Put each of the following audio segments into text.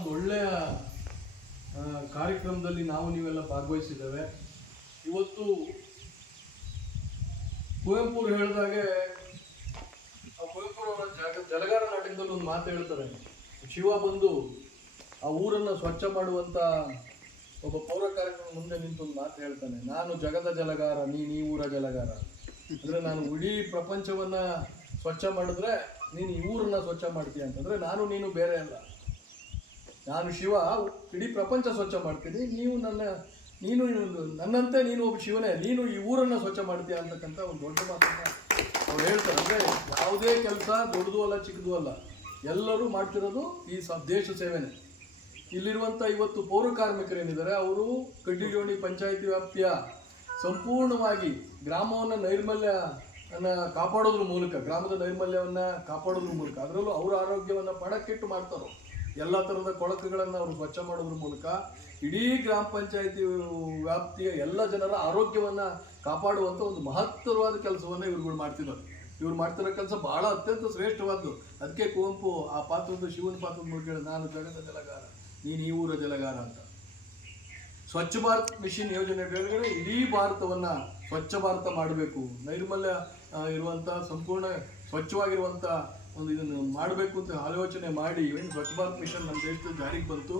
ಒಂದು ಒಳ್ಳೆಯ ಕಾರ್ಯಕ್ರಮದಲ್ಲಿ ನಾವು ನೀವೆಲ್ಲ ಭಾಗವಹಿಸಿದ್ದೇವೆ. ಇವತ್ತು ಕುವೆಂಪು ಹೇಳಿದಾಗೆ, ಆ ಕುವೆಂಪು ಅವರ ಜಗ, ಜಲಗಾರ ನಾಟಕದಲ್ಲಿ ಒಂದು ಮಾತು ಹೇಳ್ತಾರೆ. ಶಿವ ಬಂದು ಆ ಊರನ್ನು ಸ್ವಚ್ಛ ಮಾಡುವಂತ ಒಬ್ಬ ಪೌರ ಕಾರ್ಯಕ್ರಮ ಮುಂದೆ ನಿಂತು ಒಂದು ಮಾತು ಹೇಳ್ತಾನೆ. ನಾನು ಜಗದ ಜಲಗಾರ ನೀ ಈ ಊರ ಜಲಗಾರ. ಅಂದ್ರೆ ನಾನು ಇಡೀ ಪ್ರಪಂಚವನ್ನ ಸ್ವಚ್ಛ ಮಾಡಿದ್ರೆ ನೀನು ಈ ಊರನ್ನ ಸ್ವಚ್ಛ ಮಾಡ್ತೀಯ ಅಂತಂದ್ರೆ ನಾನು ನೀನು ಬೇರೆ ಅಲ್ಲ. ನಾನು ಶಿವ ಇಡೀ ಪ್ರಪಂಚ ಸ್ವಚ್ಛ ಮಾಡ್ತೀನಿ. ನೀವು ನನ್ನ, ನೀನು ನನ್ನಂತೆ ನೀನು ಒಬ್ಬ ಶಿವನೇ. ನೀನು ಈ ಊರನ್ನು ಸ್ವಚ್ಛ ಮಾಡ್ತೀಯ ಅಂತಕ್ಕಂಥ ಒಂದು ದೊಡ್ಡ ಮಾತ್ರ ಅವ್ರು ಹೇಳ್ತಾರೆ. ಅಂದರೆ ಯಾವುದೇ ಕೆಲಸ ದೊಡ್ಡದು ಅಲ್ಲ, ಚಿಕ್ಕದು ಅಲ್ಲ. ಎಲ್ಲರೂ ಮಾಡ್ತಿರೋದು ಈ ಸ ದೇಶ ಸೇವೆನೇ. ಇಲ್ಲಿರುವಂಥ ಇವತ್ತು ಪೌರ ಕಾರ್ಮಿಕರೇನಿದ್ದಾರೆ, ಅವರು ಕಡ್ಡಿಜೋಣಿ ಪಂಚಾಯಿತಿ ವ್ಯಾಪ್ತಿಯ ಸಂಪೂರ್ಣವಾಗಿ ಗ್ರಾಮವನ್ನು ನೈರ್ಮಲ್ಯ ಅನ್ನು ಕಾಪಾಡೋದ್ರ ಮೂಲಕ, ಗ್ರಾಮದ ನೈರ್ಮಲ್ಯವನ್ನು ಕಾಪಾಡೋದ್ರ ಮೂಲಕ, ಅದರಲ್ಲೂ ಅವರ ಆರೋಗ್ಯವನ್ನು ಪಣಕ್ಕಿಟ್ಟು ಮಾಡ್ತಾರೋ. ಎಲ್ಲ ಥರದ ಕೊಳಕುಗಳನ್ನು ಅವರು ಸ್ವಚ್ಛ ಮಾಡೋದ್ರ ಮೂಲಕ ಇಡೀ ಗ್ರಾಮ ಪಂಚಾಯಿತಿ ವ್ಯಾಪ್ತಿಯ ಎಲ್ಲ ಜನರ ಆರೋಗ್ಯವನ್ನ ಕಾಪಾಡುವಂತ ಒಂದು ಮಹತ್ತರವಾದ ಕೆಲಸವನ್ನ ಇವ್ರುಗಳು ಮಾಡ್ತಿದ್ರು ಇವ್ರು ಮಾಡ್ತಿರೋ ಕೆಲಸ ಬಹಳ ಅತ್ಯಂತ ಶ್ರೇಷ್ಠವಾದ್ದು. ಅದಕ್ಕೆ ಕುವೆಂಪು, ಆ ಪಾತ್ರದ ಶಿವನ ಪಾತ್ರದ ಮೂಲಕ ನಾನು ಜಗದ ಜಲಗಾರ, ನೀನು ಈ ಊರ ಜಲಗಾರ ಅಂತ. ಸ್ವಚ್ಛ ಭಾರತ್ ಮಿಷನ್ ಯೋಜನೆ ಕೆಳಗಡೆ ಇಡೀ ಭಾರತವನ್ನ ಸ್ವಚ್ಛ ಭಾರತ ಮಾಡಬೇಕು. ನೈರ್ಮಲ್ಯ ಇರುವಂಥ ಸಂಪೂರ್ಣ ಸ್ವಚ್ಛವಾಗಿರುವಂತ ಒಂದು ಇದನ್ನು ಮಾಡಬೇಕು ಅಂತ ಆಲೋಚನೆ ಮಾಡಿ ಏನು ಸ್ವಚ್ಛ ಭಾರತ್ ಮಿಷನ್ ನಮ್ಮ ದೇಶದಲ್ಲಿ ಜಾರಿಗೆ ಬಂತು.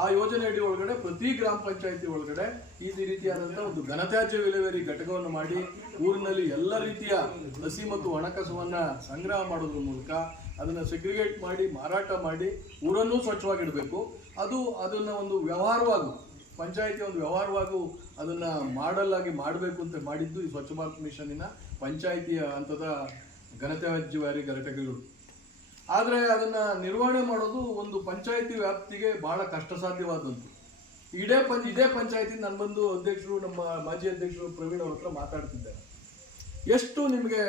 ಆ ಯೋಜನೆ ಅಡಿ ಒಳಗಡೆ ಪ್ರತಿ ಗ್ರಾಮ ಪಂಚಾಯತಿ ಒಳಗಡೆ ಈ ರೀತಿಯಾದಂಥ ಒಂದು ಘನತ್ಯಾಜ್ಯ ವಿಲೇವಾರಿ ಘಟಕವನ್ನು ಮಾಡಿ ಊರಿನಲ್ಲಿ ಎಲ್ಲ ರೀತಿಯ ಹಸಿ ಮತ್ತು ಒಣಕಸವನ್ನು ಸಂಗ್ರಹ ಮಾಡೋದ್ರ ಮೂಲಕ ಅದನ್ನ ಸೆಗ್ರಿಗೇಟ್ ಮಾಡಿ, ಮಾರಾಟ ಮಾಡಿ ಊರನ್ನೂ ಸ್ವಚ್ಛವಾಗಿಡಬೇಕು. ಅದು ಅದನ್ನ ಒಂದು ವ್ಯವಹಾರವಾಗು. ಪಂಚಾಯತಿ ಒಂದು ವ್ಯವಹಾರವಾಗೂ, ಅದನ್ನ ಮಾಡಲಾಗಿ ಮಾಡಬೇಕು ಅಂತ ಮಾಡಿದ್ದು ಈ ಸ್ವಚ್ಛ ಭಾರತ್ ಮಿಷನ್ನಿನ ಪಂಚಾಯಿತಿಯ ಹಂತದ ಘನತ್ಯಾಜ್ಯವಾರಿ ಘಟಕಗಳು. ಆದರೆ ಅದನ್ನ ನಿರ್ವಹಣೆ ಮಾಡೋದು ಒಂದು ಪಂಚಾಯಿತಿ ವ್ಯಾಪ್ತಿಗೆ ಬಹಳ ಕಷ್ಟ ಸಾಧ್ಯವಾದಂತು ಇಡೇ ಪಂಚ, ಇದೇ ಪಂಚಾಯತಿ ನಾನು ಬಂದು ಅಧ್ಯಕ್ಷರು, ನಮ್ಮ ಮಾಜಿ ಅಧ್ಯಕ್ಷರು ಪ್ರವೀಣ್ ಅವ್ರ ಹತ್ರ ಮಾತಾಡ್ತಿದ್ದಾರೆ ಎಷ್ಟು ನಿಮಗೆ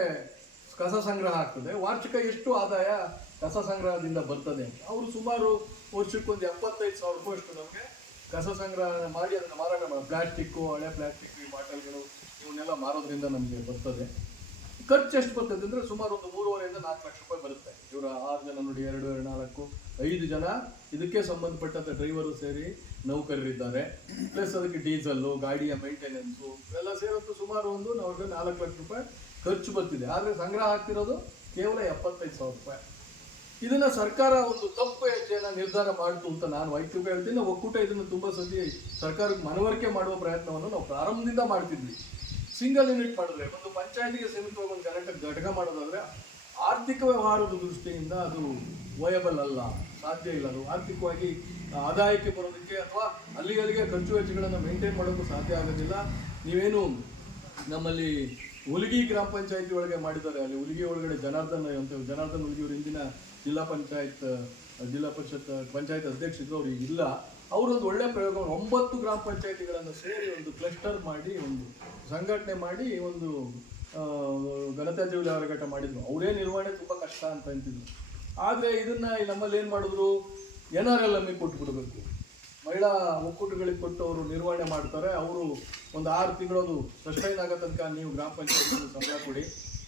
ಕಸ ಸಂಗ್ರಹ ಆಗ್ತದೆ? ವಾರ್ಷಿಕ ಎಷ್ಟು ಆದಾಯ ಕಸ ಸಂಗ್ರಹದಿಂದ ಬರ್ತದೆ ಅವರು ಸುಮಾರು ವರ್ಷಕ್ಕೊಂದು ಎಪ್ಪತ್ತೈದು ಸಾವಿರ ರೂಪಾಯಿ ಅಷ್ಟು ನಮಗೆ ಕಸ ಸಂಗ್ರಹ ಮಾಡಿ ಅದನ್ನು ಮಾರಾಟ ಮಾಡೋದು ಪ್ಲಾಸ್ಟಿಕ್ಕು, ಹಳೆ ಪ್ಲಾಸ್ಟಿಕ್ ಬಾಟಲ್ಗಳು ಇವನ್ನೆಲ್ಲ ಮಾರೋದ್ರಿಂದ ನಮಗೆ ಬರ್ತದೆ. ಖರ್ಚು ಎಷ್ಟು ಬರ್ತದೆ ಅಂದ್ರೆ ಸುಮಾರು ಒಂದು ಮೂರುವರೆಯಿಂದ ನಾಲ್ಕು ಲಕ್ಷ ರೂಪಾಯಿ ಬರುತ್ತೆ. ಇವರ ಆರು ಜನ ನೋಡಿ, ಎರಡು ಎರಡು, ನಾಲ್ಕು, ಐದು ಜನ. ಇದಕ್ಕೆ ಸಂಬಂಧಪಟ್ಟಂಥ ಡ್ರೈವರು ಸೇರಿ ನೌಕರರಿದ್ದಾರೆ. ಪ್ಲಸ್ ಅದಕ್ಕೆ ಡೀಸೆಲ್ಲು ಗಾಡಿಯ ಮೈಂಟೆನೆನ್ಸು ಇವೆಲ್ಲ ಸೇರೋದು ಸುಮಾರು ಒಂದು ನಾವು ನಾಲ್ಕು ಲಕ್ಷ ರೂಪಾಯಿ ಖರ್ಚು ಬರ್ತಿದೆ. ಆದರೆ ಸಂಗ್ರಹ ಆಗ್ತಿರೋದು ಕೇವಲ ಎಪ್ಪತ್ತೈದು ಸಾವಿರ ರೂಪಾಯಿ. ಇದನ್ನ ಸರ್ಕಾರ ಒಂದು ತಪ್ಪು ಹೆಜ್ಜೆಯನ್ನ ನಿರ್ಧಾರ ಮಾಡಿತು ಅಂತ ನಾನು ವೈಯಕ್ತಿಕ ಹೇಳ್ತೀನಿ. ಒಕ್ಕೂಟ ಇದನ್ನು ತುಂಬಾ ಸತಿ ಸರ್ಕಾರಕ್ಕೆ ಮನವರಿಕೆ ಮಾಡುವ ಪ್ರಯತ್ನವನ್ನು ನಾವು ಪ್ರಾರಂಭದಿಂದ ಮಾಡ್ತಿದ್ವಿ. ಸಿಂಗಲ್ ಯೂನಿಟ್ ಮಾಡಿದ್ರೆ, ಒಂದು ಪಂಚಾಯತಿಗೆ ಸೀಮಿತವಾಗಿ ಒಂದು ಘಟಕ ಘಟಕ ಮಾಡೋದಾದ್ರೆ ಆರ್ಥಿಕ ವ್ಯವಹಾರದ ದೃಷ್ಟಿಯಿಂದ ಅದು ವಯಬಲ್ ಅಲ್ಲ, ಸಾಧ್ಯ ಇಲ್ಲ. ಅದು ಆರ್ಥಿಕವಾಗಿ ಆದಾಯಕ್ಕೆ ಬರೋದಕ್ಕೆ ಅಥವಾ ಅಲ್ಲಿ ಅಲ್ಲಿಗೆ ಖರ್ಚು ವೆಚ್ಚಗಳನ್ನು ಮೇಂಟೈನ್ ಮಾಡೋಕ್ಕೂ ಸಾಧ್ಯ ಆಗೋದಿಲ್ಲ. ನೀವೇನು ನಮ್ಮಲ್ಲಿ ಹುಲಿಗಿ ಗ್ರಾಮ ಪಂಚಾಯತಿ ಒಳಗೆ ಮಾಡಿದ್ದಾರೆ. ಅಲ್ಲಿ ಹುಲಿಗಿ ಒಳಗಡೆ ಜನಾರ್ದನ್ ಅಂತ, ಜನಾರ್ದನ್ ಹುಲಿಗಿ ಹಿಂದಿನ ಜಿಲ್ಲಾ ಪಂಚಾಯತ್ ಜಿಲ್ಲಾ ಪರಿಷತ್ ಪಂಚಾಯತ್ ಅಧ್ಯಕ್ಷರು ಅವ್ರು ಇಲ್ಲ. ಅವರೊಂದು ಒಳ್ಳೆ ಪ್ರಯೋಗ ಒಂಬತ್ತು ಗ್ರಾಮ ಪಂಚಾಯತಿಗಳನ್ನು ಸೇರಿ ಒಂದು ಕ್ಲಸ್ಟರ್ ಮಾಡಿ, ಒಂದು ಸಂಘಟನೆ ಮಾಡಿ, ಒಂದು ಗಣತಾ ಘನತ್ಯಾಜ್ಯ ವಿಲೇವಾರಿ ಘಟ ಮಾಡಿದ್ರು. ಅವರೇ ನಿರ್ವಹಣೆ ತುಂಬ ಕಷ್ಟ ಅಂತ ಅಂತಿದ್ರು. ಆದರೆ ಇದನ್ನ ನಮ್ಮಲ್ಲಿ ಏನು ಮಾಡಿದ್ರು? ಎನ್ ಆರ್ ಎಲ್ ಎಮ್ಗೆ ಕೊಟ್ಬಿಡ್ಬೇಕು. ಮಹಿಳಾ ಒಕ್ಕೂಟಗಳಿಗೆ ಕೊಟ್ಟು ಅವರು ನಿರ್ವಹಣೆ ಮಾಡ್ತಾರೆ. ಅವರು ಒಂದು ಆರು ತಿಂಗಳದು ಸಸ್ಟೈನ್ ಆಗೋ ತನಕ ನೀವು ಗ್ರಾಮ ಪಂಚಾಯತ್ ಸಂಬಳ ಕೊಡಿ.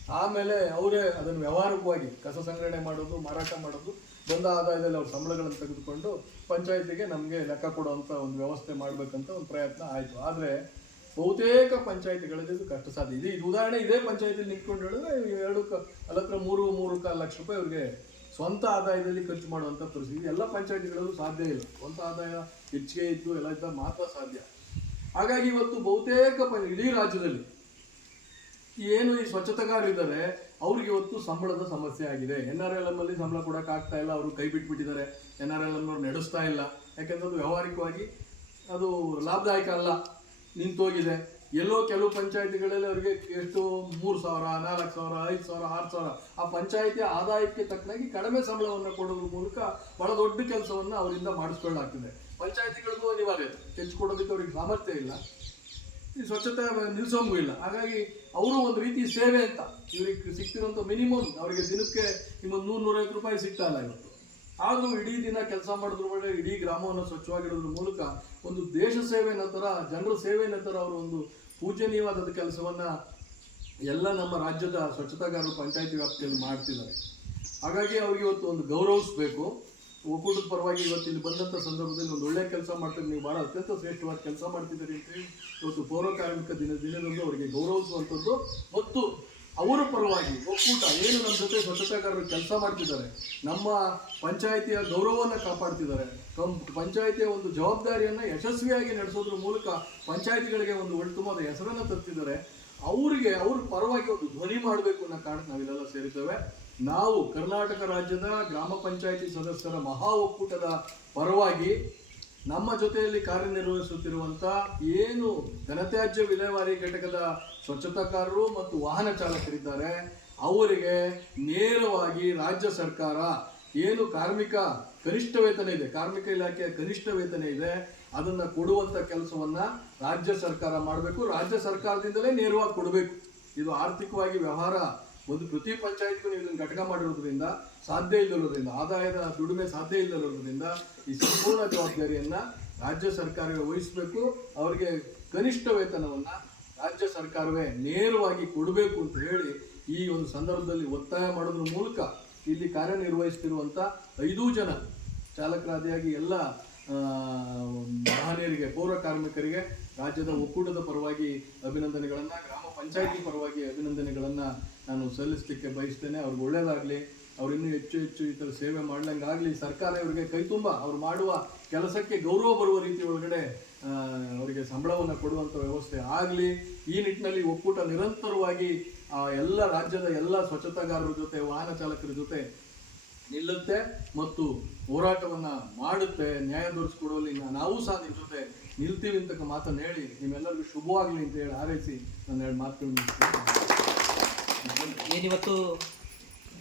ಆಮೇಲೆ ಅವರೇ ಅದನ್ನು ವ್ಯವಹಾರಿಕವಾಗಿ ಕಸ ಸಂಗ್ರಹಣೆ ಮಾಡೋದು, ಮಾರಾಟ ಮಾಡೋದು, ಬಂದ ಆದಾಯದಲ್ಲಿ ಅವ್ರ ಸಂಬಳಗಳನ್ನು ತೆಗೆದುಕೊಂಡು ಪಂಚಾಯತಿಗೆ ನಮಗೆ ಲೆಕ್ಕ ಕೊಡುವಂಥ ಒಂದು ವ್ಯವಸ್ಥೆ ಮಾಡಬೇಕಂತ ಒಂದು ಪ್ರಯತ್ನ ಆಯಿತು. ಆದರೆ ಬಹುತೇಕ ಪಂಚಾಯತಿಗಳಲ್ಲಿ ಇದು ಕಷ್ಟ ಸಾಧ್ಯ. ಇದೆ ಇದು ಉದಾಹರಣೆ ಇದೇ ಪಂಚಾಯತಿಲಿ ನಿಂತ್ಕೊಂಡು ಹೇಳಿದ್ರೆ ಎರಡು ಕ, ಅಲ್ಲತ್ರ ಮೂರು ಮೂರು ಕಾಲು ಲಕ್ಷ ರೂಪಾಯಿ ಅವ್ರಿಗೆ ಸ್ವಂತ ಆದಾಯದಲ್ಲಿ ಖರ್ಚು ಮಾಡುವಂಥ ಪರಿಸ್ಥಿತಿ. ಎಲ್ಲ ಪಂಚಾಯತಿಗಳಲ್ಲೂ ಸಾಧ್ಯ ಇಲ್ಲ. ಸ್ವಂತ ಆದಾಯ ಹೆಚ್ಚಿಗೆ ಇದ್ದು ಎಲ್ಲ ಇದ್ದ ಮಾತ್ರ ಸಾಧ್ಯ. ಹಾಗಾಗಿ ಇವತ್ತು ಬಹುತೇಕ ಇಡೀ ರಾಜ್ಯದಲ್ಲಿ ಏನು ಈ ಸ್ವಚ್ಛತೆಗಾರರಿದ್ದಾರೆ ಅವ್ರಿಗೆ ಇವತ್ತು ಸಂಬಳದ ಸಮಸ್ಯೆ ಆಗಿದೆ. ಎನ್ ಆರ್ ಎಲ್ ಎಂ ಅಲ್ಲಿ ಸಂಬಳ ಆಗ್ತಾ ಇಲ್ಲ, ಅವರು ಕೈ ಬಿಟ್ಬಿಟ್ಟಿದ್ದಾರೆ. ಎನ್ ಆರ್ ಎಲ್ ಎಂ ಅವ್ರು ನಡೆಸ್ತಾ ಇಲ್ಲ. ಯಾಕೆಂದ್ರೆ ಅದು ವ್ಯವಹಾರಿಕವಾಗಿ ಅದು ಲಾಭದಾಯಕ ಅಲ್ಲ, ನಿಂತೋಗಿದೆ. ಎಲ್ಲೋ ಕೆಲವು ಪಂಚಾಯತಿಗಳಲ್ಲಿ ಅವರಿಗೆ ಎಷ್ಟು ಮೂರು ಸಾವಿರ, ನಾಲ್ಕು ಸಾವಿರ, ಐದು ಸಾವಿರ, ಆರು ಸಾವಿರ, ಆ ಪಂಚಾಯಿತಿ ಆದಾಯಕ್ಕೆ ತಕ್ಕನಾಗಿ ಕಡಿಮೆ ಸಂಬಳವನ್ನು ಕೊಡೋದ್ರ ಮೂಲಕ ಬಹಳ ದೊಡ್ಡ ಕೆಲಸವನ್ನು ಅವರಿಂದ ಮಾಡಿಸ್ಕೊಳ್ಳಾಗ್ತಿದೆ ಪಂಚಾಯತಿಗಳಿಗೂ ಅನಿವಾರ್ಯ, ಹೆಚ್ಚು ಕೊಡೋದಕ್ಕೆ ಅವ್ರಿಗೆ ಸಾಮರ್ಥ್ಯ ಇಲ್ಲ. ಈ ಸ್ವಚ್ಛತೆ ನಿಲ್ಸೋಂಗೂ ಇಲ್ಲ. ಹಾಗಾಗಿ ಅವರು ಒಂದು ರೀತಿ ಸೇವೆ ಅಂತ ಇವ್ರಿಗೆ ಸಿಗ್ತಿರೋಂಥ ಮಿನಿಮಮ್ ಅವರಿಗೆ ದಿನಕ್ಕೆ ನಿಮ್ಮೊಂದು ನೂರು, ನೂರೈವತ್ತು ರೂಪಾಯಿ ಸಿಗ್ತಾ ಇಲ್ಲ ಇವತ್ತು. ಆದರೂ ಇಡೀ ದಿನ ಕೆಲಸ ಮಾಡಿದ್ರು ಒಳ್ಳೆ ಇಡೀ ಗ್ರಾಮವನ್ನು ಸ್ವಚ್ಛವಾಗಿಡೋದ್ರ ಮೂಲಕ ಒಂದು ದೇಶ ಸೇವೆ ನಂತರ ಜನರ ಸೇವೆ ನಂತರ ಅವರು ಒಂದು ಪೂಜನೀಯವಾದ ಕೆಲಸವನ್ನು ಎಲ್ಲ ನಮ್ಮ ರಾಜ್ಯದ ಸ್ವಚ್ಛತಾಗಾರರು ಪಂಚಾಯತಿ ವ್ಯಾಪ್ತಿಯಲ್ಲಿ ಮಾಡ್ತಿದ್ದಾರೆ. ಹಾಗಾಗಿ ಅವ್ರಿಗೆ ಇವತ್ತು ಒಂದು ಗೌರವಿಸ್ಬೇಕು. ಒಕ್ಕೂಟದ ಪರವಾಗಿ ಇವತ್ತು ಇಲ್ಲಿ ಬಂದಂಥ ಸಂದರ್ಭದಲ್ಲಿ ಒಂದು ಒಳ್ಳೆಯ ಕೆಲಸ ಮಾಡ್ತೀವಿ ನೀವು ಭಾಳ ಅತ್ಯಂತ ಶ್ರೇಷ್ಠವಾದ ಕೆಲಸ ಮಾಡ್ತಿದ್ದೀರಿ ಅಂತೇಳಿ ಇವತ್ತು ಪೌರ ಕಾರ್ಮಿಕ ದಿನ ದಿನದಂದು ಅವರಿಗೆ ಗೌರವಿಸುವಂಥದ್ದು. ಮತ್ತು ಅವರ ಪರವಾಗಿ ಒಕ್ಕೂಟ ಏನು ನಮ್ಮ ಜೊತೆ ಸ್ವಚ್ಛತಾಕಾರರು ಕೆಲಸ ಮಾಡ್ತಿದ್ದಾರೆ, ನಮ್ಮ ಪಂಚಾಯಿತಿಯ ಗೌರವವನ್ನು ಕಾಪಾಡ್ತಿದ್ದಾರೆ ಕಂ ಪಂಚಾಯಿತಿಯ ಒಂದು ಜವಾಬ್ದಾರಿಯನ್ನು ಯಶಸ್ವಿಯಾಗಿ ನಡೆಸೋದ್ರ ಮೂಲಕ ಪಂಚಾಯಿತಿಗಳಿಗೆ ಒಂದು ಉತ್ತಮವಾದ ಹೆಸರನ್ನು ತರ್ತಿದ್ದಾರೆ. ಅವರಿಗೆ, ಅವ್ರ ಪರವಾಗಿ ಒಂದು ಧ್ವನಿ ಮಾಡಬೇಕು ಅನ್ನೋ ಕಾರಣಕ್ಕೆ ನಾವಿಲ್ಲೆಲ್ಲ ಸೇರಿದ್ದೇವೆ. ನಾವು ಕರ್ನಾಟಕ ರಾಜ್ಯದ ಗ್ರಾಮ ಪಂಚಾಯಿತಿ ಸದಸ್ಯರ ಮಹಾ ಒಕ್ಕೂಟದ ಪರವಾಗಿ ನಮ್ಮ ಜೊತೆಯಲ್ಲಿ ಕಾರ್ಯನಿರ್ವಹಿಸುತ್ತಿರುವಂಥ ಏನು ಘನತ್ಯಾಜ್ಯ ವಿಲೇವಾರಿ ಘಟಕದ ಸ್ವಚ್ಛತಾಕಾರರು ಮತ್ತು ವಾಹನ ಚಾಲಕರಿದ್ದಾರೆ, ಅವರಿಗೆ ನೇರವಾಗಿ ರಾಜ್ಯ ಸರ್ಕಾರ ಏನು ಕಾರ್ಮಿಕ ಕನಿಷ್ಠ ವೇತನ ಇದೆ, ಕಾರ್ಮಿಕ ಇಲಾಖೆಯ ಕನಿಷ್ಠ ವೇತನ ಇದೆ, ಅದನ್ನು ಕೊಡುವಂಥ ಕೆಲಸವನ್ನು ರಾಜ್ಯ ಸರ್ಕಾರ ಮಾಡಬೇಕು. ರಾಜ್ಯ ಸರ್ಕಾರದಿಂದಲೇ ನೇರವಾಗಿ ಕೊಡಬೇಕು. ಇದು ಆರ್ಥಿಕವಾಗಿ ವ್ಯವಹಾರ ಒಂದು ಪ್ರತಿ ಪಂಚಾಯತ್ಗೂ ನೀವು ಇದನ್ನು ಘಟಕ ಮಾಡಿರೋದ್ರಿಂದ ಸಾಧ್ಯ ಇಲ್ಲದಿರೋದ್ರಿಂದ ಆದಾಯದ ದುಡಿಮೆ ಸಾಧ್ಯ ಇಲ್ಲದಿರೋದ್ರಿಂದ ಈ ಸಂಪೂರ್ಣ ಜವಾಬ್ದಾರಿಯನ್ನು ರಾಜ್ಯ ಸರ್ಕಾರವೇ ವಹಿಸಬೇಕು. ಅವರಿಗೆ ಕನಿಷ್ಠ ವೇತನವನ್ನು ರಾಜ್ಯ ಸರ್ಕಾರವೇ ನೇರವಾಗಿ ಕೊಡಬೇಕು ಅಂತ ಹೇಳಿ ಈ ಒಂದು ಸಂದರ್ಭದಲ್ಲಿ ಒತ್ತಾಯ ಮಾಡೋದ್ರ ಮೂಲಕ ಇಲ್ಲಿ ಕಾರ್ಯನಿರ್ವಹಿಸ್ತಿರುವಂಥ ಐದೂ ಜನ ಚಾಲಕರಾದಿಯಾಗಿ ಎಲ್ಲ ಮಹನೀಯರಿಗೆ, ಪೌರ ಕಾರ್ಮಿಕರಿಗೆ ರಾಜ್ಯದ ಒಕ್ಕೂಟದ ಪರವಾಗಿ ಅಭಿನಂದನೆಗಳನ್ನು, ಗ್ರಾಮ ಪಂಚಾಯಿತಿ ಪರವಾಗಿ ಅಭಿನಂದನೆಗಳನ್ನು ನಾನು ಸಲ್ಲಿಸಲಿಕ್ಕೆ ಬಯಸ್ತೇನೆ, ಅವ್ರಿಗೆ ಒಳ್ಳೇದಾಗಲಿ, ಅವ್ರು ಇನ್ನೂ ಹೆಚ್ಚು ಹೆಚ್ಚು ಈ ಥರ ಸೇವೆ ಮಾಡ್ದಂಗಾಗಲಿ ಸರ್ಕಾರ ಇವರಿಗೆ ಕೈ ತುಂಬ. ಅವ್ರು ಮಾಡುವ ಕೆಲಸಕ್ಕೆ ಗೌರವ ಬರುವ ರೀತಿ ಒಳಗಡೆ ಅವರಿಗೆ ಸಂಬಳವನ್ನು ಕೊಡುವಂಥ ವ್ಯವಸ್ಥೆ ಆಗಲಿ. ಈ ನಿಟ್ಟಿನಲ್ಲಿ ಒಕ್ಕೂಟ ನಿರಂತರವಾಗಿ ಆ ಎಲ್ಲ ರಾಜ್ಯದ ಎಲ್ಲ ಸ್ವಚ್ಛತಾಗಾರರ ಜೊತೆ, ವಾಹನ ಚಾಲಕರ ಜೊತೆ ನಿಲ್ಲುತ್ತೆ ಮತ್ತು ಹೋರಾಟವನ್ನು ಮಾಡುತ್ತೆ. ನ್ಯಾಯ ದೊರಕಿಸ್ಕೊಡುವಲ್ಲಿ ನಾವು ಸಹ ನಿಮ್ಮ ಜೊತೆ ನಿಲ್ತೀವಿ ಅಂತ ಮಾತನ್ನು ಹೇಳಿ ನಿಮ್ಮೆಲ್ಲರಿಗೂ ಶುಭವಾಗಲಿ ಅಂತ ಹೇಳಿ ಹಾರೈಸಿ ನಾನು ಎರಡು ಮಾತು ಏನಿವತ್ತು